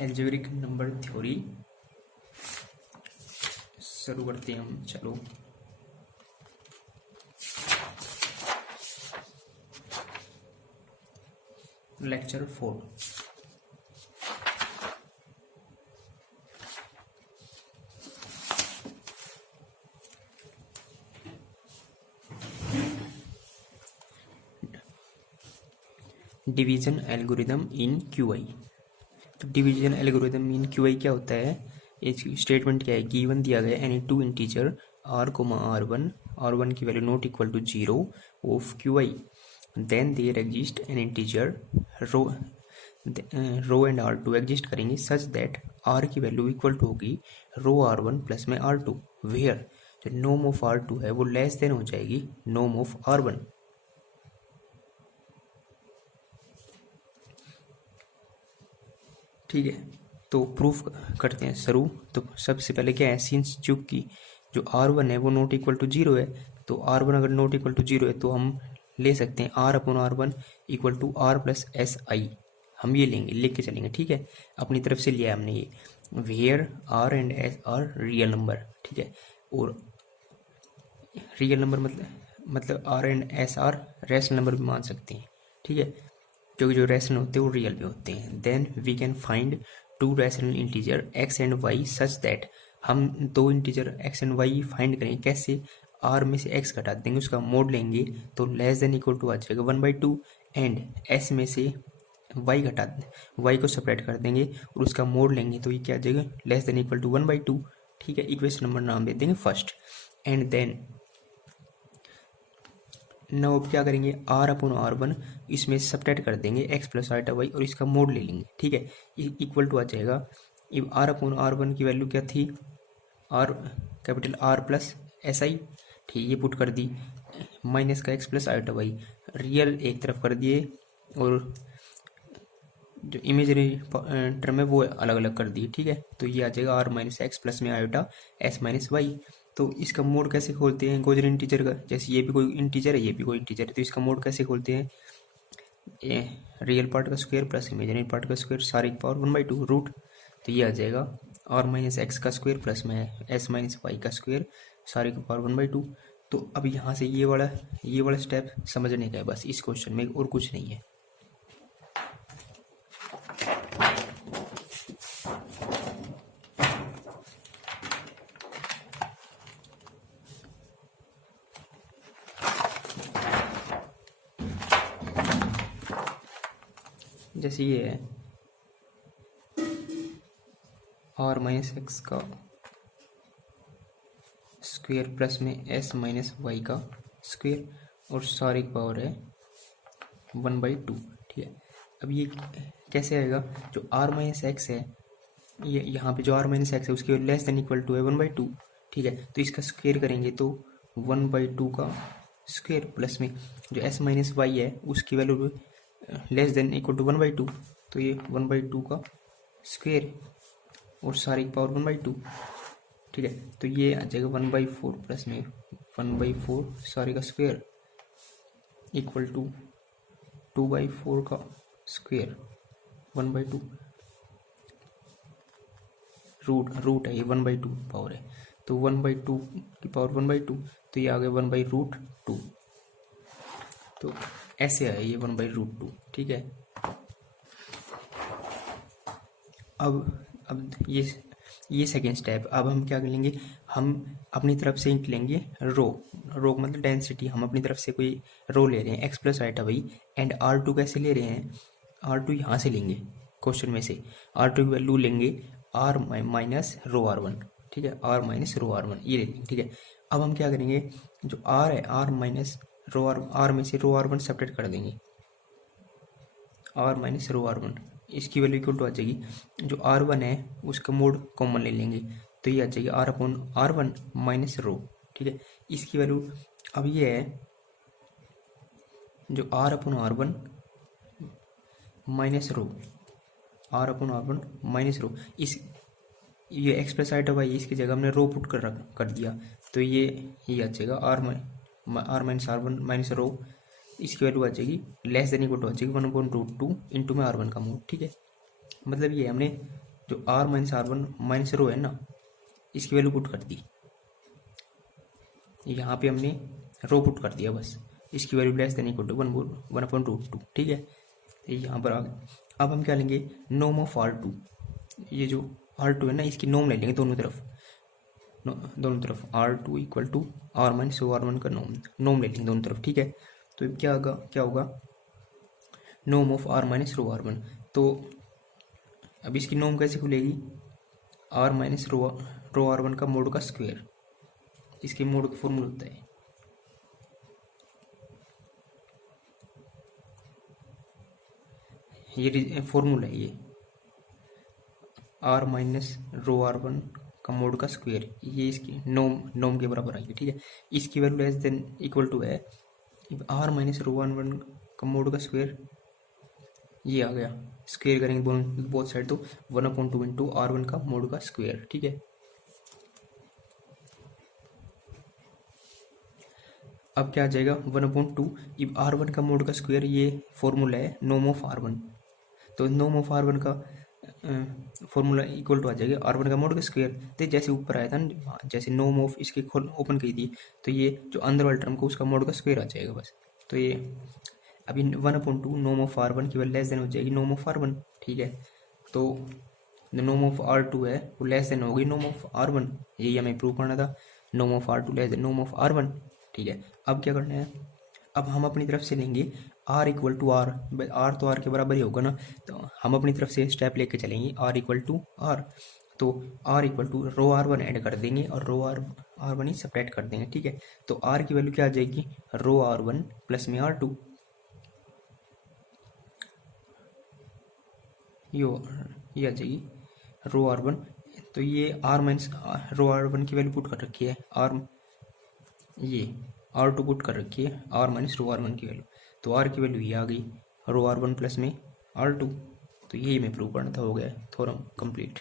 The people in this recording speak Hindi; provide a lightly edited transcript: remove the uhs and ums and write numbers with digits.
एल्जेब्रिक नंबर थ्योरी शुरू करते हैं हम। चलो लेक्चर 4। डिवीजन एल्गोरिदम इन क्यूआई। तो डिवीजन एल्गोरिदम इन क्यूआई क्या होता है? एक स्टेटमेंट क्या है? गिवन दिया गया any two integer r comma r one की value not equal to 0 of QI, then there exist an integer rho and are two exist करेंगे सच दैट आर की वैल्यू इक्वल टू होगी रो आर वन प्लस में आर टू, वेयर जो नोम ऑफ आर टू है वो लेस देन हो जाएगी नोम ऑफ आर वन। ठीक है, तो प्रूफ करते हैं शुरू। तो सबसे पहले क्या है, सिंस चूंकि जो आर वन है वो नॉट इक्वल टू 0 है, तो आर वन अगर नॉट इक्वल टू 0 है तो हम ले सकते हैं R upon R one equal to R plus S I. हम ये लेके चलेंगे। ठीक है, अपनी तरफ से लिया हमने ये, where R and S are real number. ठीक है, और रियल नंबर मतलब R and S are rational number भी मान सकते हैं। ठीक है, क्योंकि जो रैशनल होते हैं वो रियल भी होते हैं। Then we can find two rational integer X and Y such that, हम दो integer X and Y find करेंगे। कैसे? आर में से एक्स घटा देंगे, उसका मोड लेंगे तो लेस देन इक्वल टू आ जाएगा 1/2, एंड एस में से वाई वाई को सेपरेट कर देंगे और उसका मोड लेंगे तो ये क्या आ जाएगा? Less than equal to 1/2। ठीक है, इक्वेशन नंबर नाम दे देंगे फर्स्ट। एंड देन नाउ अब क्या करेंगे, आर अपॉन आर वन इसमें सब्ट्रैक्ट कर देंगे एक्स प्लस आइटा वाई और इसका मोड ले लेंगे। ठीक है, इक्वल टू आ जाएगा, अब आर अपॉन आर वन की वैल्यू क्या थी? R capital R plus S I. ठीक, ये पुट कर दी, माइनस का X plus eta Y, real एक तरफ कर दिए और जो इमेजरी टर्म है वो अलग अलग कर दी। ठीक है, तो ये आ जाएगा आर माइनस एक्स प्लस में आयोटा एस माइनस वाई। तो इसका मोड कैसे खोलते हैं गोजर इंटीजर का? जैसे ये भी कोई इंटीजर है, ये भी कोई इंटीजर है, तो इसका मोड कैसे खोलते हैं? ये रियल पार्ट का स्क्वायर प्लस इमेजनरी पार्ट का स्क्वायर सारे की पावर 1/2 रूट। तो ये आ जाएगा आर माइनस एक्स का स्क्वायर प्लस में एस माइनस वाई का स्क्वायर सारे की पावर 1/2। तो अब यहाँ से ये वाला स्टेप समझने का है बस इस क्वेश्चन में, और कुछ नहीं है। जैसे ये है आर माइनस एक्स का स्क्वायर प्लस में एस माइनस वाई का स्क्वायर और सारी पावर है 1/2। ठीक है, अब ये कैसे आएगा? जो आर माइनस एक्स है, ये यहाँ पे जो आर माइनस एक्स है उसकी लेस देन इक्वल टू है 1/2। ठीक है, तो इसका स्क्वायर करेंगे तो 1/2 का स्क्वायर प्लस में जो एस माइनस वाई है उसकी value less than equal to 1/2, तो ये 1/2 का स्क्वायर और सारी की पावर 1/2। ठीक है, तो ये आ जाएगा 1/4 प्लस में 1/4 सारी का स्क्वायर इक्वल टू 2/4 का स्क्वायर 1/2 रूट है, ये 1/2 पावर है, तो 1/2 की पावर 1/2, तो ये आ गया 1/√2। तो ऐसे है ये 1/√2। ठीक है, अब ये सेकेंड स्टेप। अब हम क्या करेंगे, हम अपनी तरफ से लेंगे रो मतलब डेंसिटी। हम अपनी तरफ से कोई रो ले रहे हैं X plus eta Y, and are two कैसे ले रहे हैं? आर टू यहाँ से लेंगे क्वेश्चन में से, आर टू की वैल्यू लेंगे R minus rho are one. ठीक है, R minus rho are one ये ले लेंगे। ठीक है, अब हम क्या करेंगे, जो आर है आर माइनस रो आर में से रो आर वन सेपरेट कर देंगे, R minus rho are one इसकी वैल्यू इक्वल टू आ जाएगी, जो आर वन है उसका मोड कॉमन ले लेंगे तो ये आ जाएगी R upon R one minus rho. ठीक है, इसकी वैल्यू अब ये है जो R upon R one minus rho, R upon R one minus rho, इस ये एक्सप्रेस आइटम है इसकी जगह हमने रो पुट कर दिया, तो ये आ जाएगा R minus R one minus rho, इसकी वैल्यू आ जाएगी लेस देन इक्वल टू आ जाएगी 1/√2 इंटू में आर वन का मोड। ठीक है, मतलब ये हमने जो R minus R one minus rho है ना, इसकी वैल्यू पुट कर दी। यहाँ पे हमने रो पुट कर दिया बस, इसकी value less than equal to 1/√2। ठीक है, तो यहाँ पर आ गए। अब हम क्या लेंगे, नोम ऑफ R2। ये जो R2 है ना, इसकी नोम ले लेंगे दोनों तरफ, R2 equal to are minus R1 का नोम ले लेंगे दोनों तरफ। ठीक है, तो क्या होगा नोम ऑफ R माइनस R1। तो अब इसकी नोम कैसे खुलेगी, R माइनस R1 का मोड का स्क्वायर, इसके मोड का फॉर्मूला होता है ये फॉर्मूला है ये, R माइनस R1 का मोड का स्क्वायर, ये इसकी नोम के बराबर आएगी। ठीक है, इसकी value less than equal to है R माइनस R1 का मोड का स्क्वायर, ये आ गया, स्क्वायर करेंगे बोथ साइड तो 1/2 इंटू R1 का मोड का स्क्वायर। ठीक है, अब क्या आ जाएगा 1/2 R1 का मोड का स्क्वायर, ये फॉर्मूला है नोम ऑफ R1। तो नोम ऑफ R1 का फॉर्मूला इक्वल टू आ जाएगा R1 का मोड का स्क्वायर। तो जैसे ऊपर आया था ना, जैसे नोम ऑफ इसके ओपन की थी, तो ये जो अंदर वाले टर्म को उसका मोड का स्क्वायर आ जाएगा बस। तो ये अभी 1/2 नोम ऑफ R1 की वैल्यू लेस देन हो जाएगी नोम ऑफ R1। ठीक है, तो नोम ऑफ R2 है वो लेस देन होगी नोम ऑफ R1, यही हमें प्रूव करना था, नोम ऑफ R2 लेस देन नोम ऑफ R1। ठीक है, अब क्या करना है, अब हम अपनी तरफ से लेंगे R equal to R, R तो R के बराबर ही होगा ना, तो हम अपनी तरफ से स्टेप लेके चलेंगे R इक्वल टू R। तो R equal to rho R1 add कर देंगे और रो R1 ही सेपरेट कर देंगे। ठीक है, तो R की वैल्यू क्या आ जाएगी, रो R1 प्लस में R2, ये आ जाएगी रो R1। तो ये R माइनस रो R1 की वैल्यू पुट कर रखी है, ये R2 पुट कर रखी है, R माइनस रो R1 की वैल्यू, तो R की वैल्यू ये आ गई रो R1 प्लस में R2। तो यही मैं प्रूव करना था, हो गया थ्योरम कंप्लीट।